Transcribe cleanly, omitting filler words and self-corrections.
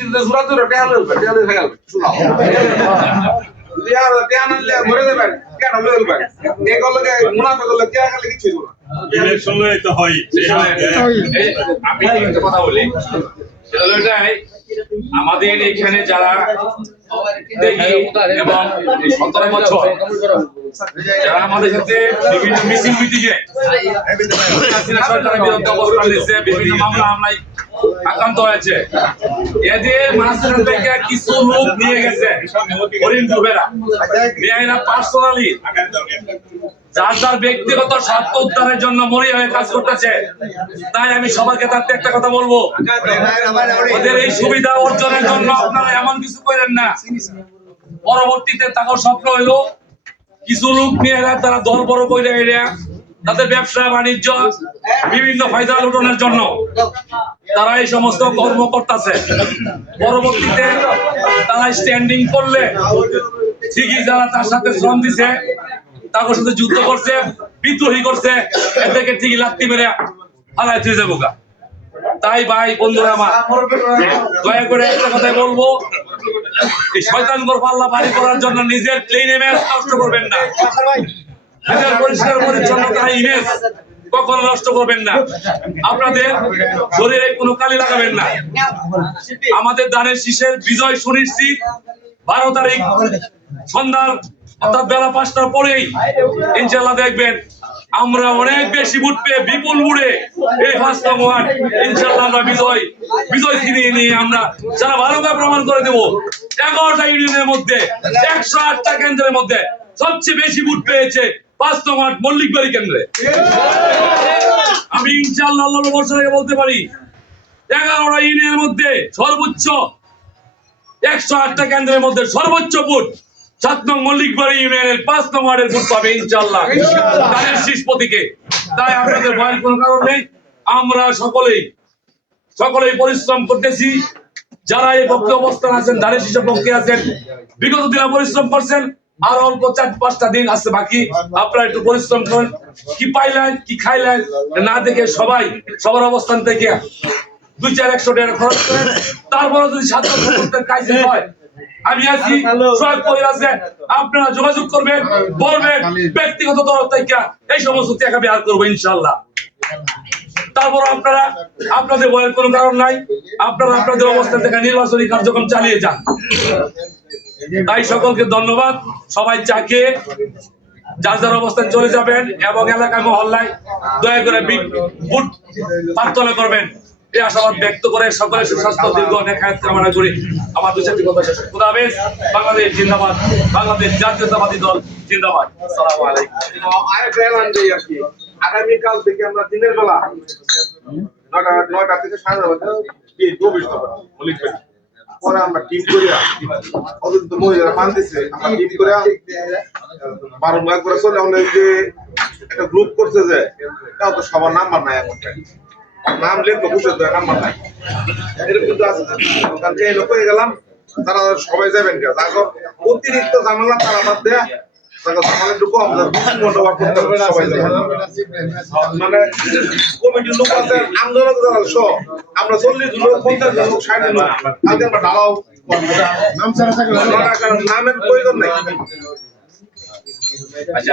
machine জোড়া জোড়া টেহালে হয়ে গেল শোনাও টেহান আনলে মরে যাবেন কেন লয়ে যাবেন এই গলকে মুনাফা করলে কে গেলে কিছু না ইলেকশন লয়ে তো হয় আমি একটা কথা বলি সেটা হলো এটাই আমাদের এখানে যারা দেখি এবং 17 বছর যারা আমাদের সাথে বিভিন্ন মিছিল মিটিংয়ে সরকারের বিরুদ্ধে অবস্থান নিচ্ছে বিভিন্ন মামলা হামলায় আক্রান্ত হয়েছে এদের মাঝখান থেকে কিছু লোক নিয়ে গেছে হরিণ দুবেরা মেয়েরা পার্সোনালি যার যার ব্যক্তিগত স্বার্থ উদ্ধারের জন্য মরিয়া হয়ে কাজ করতেছে তাই আমি সবাইকে তার একটা কথা বলবো ওদের এই সুবিধা অর্জনের জন্য আপনারা এমন কিছু করেন না পরবর্তীতে তাকে স্বপ্ন হইলো কিছু লোক নিয়ে তারা দল বড় করে এরিয়া তাদের ব্যবসা বাণিজ্য বিভিন্ন ফায়দা লুটানোর জন্য তারা এই সমস্ত কর্ম করতেছে পরবর্তীতে তারা স্ট্যান্ডিং করলে ঠিকই যারা তার সাথে শ্রম দিছে তাদের সাথে যুদ্ধ করছে বিদ্রোহী করছে এদেরকে ঠিকই লাত্তি মেরে ফালায় তুই যাবো গা তাই ভাই বন্ধুরা আমার দয়া করে একটা কথাই বলবো এই শয়তানগর পাল্লা বাড়ি করার জন্য নিজের ক্লিন ইমেজ নষ্ট করবেন না নিজের পরিষ্কার পরিচ্ছন্নতা ইমেজ কখনো নষ্ট করবেন না আপনাদের শরীরে কোনো কালি লাগাবেন না আমাদের দানের শীষের বিজয় সুনিশ্চিত 12 তারিখ সন্ধ্যার অর্থাৎ বেলা 5টার পরেই ইনশাআল্লাহ দেখবেন আমরা অনেক বেশি ভোট পেয়ে বিপুল ভোটে এই 5 নং ওয়ার্ড ইনশাআল্লাহ আমরা বিজয় ছিনিয়ে নিয়ে আমরা সারা ভারতকে প্রমাণ করে দেব 11টা ইউনিয়নের মধ্যে 108টা কেন্দ্রের মধ্যে সবচেয়ে বেশি ভোট পেয়েছে 5 নং ওয়ার্ড মল্লিকবাড়ি কেন্দ্রে আমি ইনশাআল্লাহ আল্লাহর ভরসায় বলতে পারি 11টা ইউনিয়নের মধ্যে সর্বোচ্চ 108টা কেন্দ্রের মধ্যে সর্বোচ্চ ভোট 7 নং মল্লিকবাড়ি ইউনিয়নের 5 নং ওয়ার্ডের ভোট পাবে ইনশাআল্লাহ তাদের শীষ প্রতীকে তাই আপনাদের ভয়ের কোনো কারণ নেই আমরা সকলেই পরিশ্রম করতেছি যারা এই পক্ষে অবস্থান আছেন ধানের শীষের পক্ষে আছেন বিগত দিনে পরিশ্রম করছেন আর অল্প 4-5টা দিন আছে বাকি আপনারা একটু পরিশ্রম করেন কি পাইলেন কি খাইলেন না দেখে সবার অবস্থান থেকে 200-100 টাকা খরচ করেন তারপরে যদি ছাত্র কাজ হয় আমি আছি সহায়ক করে আছে আপনারা যোগাযোগ করবেন বলবেন ব্যক্তিগত তরফ থেকে এই সমস্ত টাকা ব্যয় করবো ইনশাআল্লাহ তারপর আপনারা আপনাদের ভয়ের কোনো কারণ নাই আপনারা আপনাদের অবস্থান থেকে নির্বাচনী কার্যক্রম চালিয়ে যান তাই সকলকে ধন্যবাদ সবাই চাকে যার যার অবস্থান চলে যাবেন এবং এলাকায় মহল্লায় দয়া করে ভোট প্রার্থনা করবেন এই আশাবাদ ব্যক্ত করে সকলের সুস্বাস্থ্য দীর্ঘ অনেক হায়াত কামনা করি আমার 2-4টি কথা শেষ খোদা হাফেজ বাংলাদেশ জিন্দাবাদ বাংলাদেশ জাতীয়তাবাদী দল জিন্দাবাদ আসসালামু আলাইকুম আরেকটা এলান দেই আর কি আগামীকাল থেকে আমরা দিনের বেলা 9টা থেকে 9:30 কি 24 নম্বর মল্লিকবাড়ি পরে আমরা টিম করিয়া অন্তত মহিলারা মান দিছে আমরা টিম করিয়া 12 মাস করে চলে আমরা যে একটা গ্রুপ করছে যে তাও তো সবার নাম্বার নাই এখন নাম লিখবো বুঝে দেয় নাম্বার নাই এরকম কিন্তু আছে কারণ এই লোক হয়ে গেলাম তারা সবাই যাবেন কে তারপর অতিরিক্ত ঝামেলা তারা বাদ দেয়া তারপর ঝামেলা ঢুকো আমরা 2 ঘন্টা ওয়ার্ক করতে হবে সবাই যাবেন মানে কমিটির লোক আছে আন্দোলন করার সব আমরা 40 লোক 50 লোক 60 লোক আগে আমরা ঢালাও নাম ছাড়া থাকলে নামের প্রয়োজন নাই আচ্ছা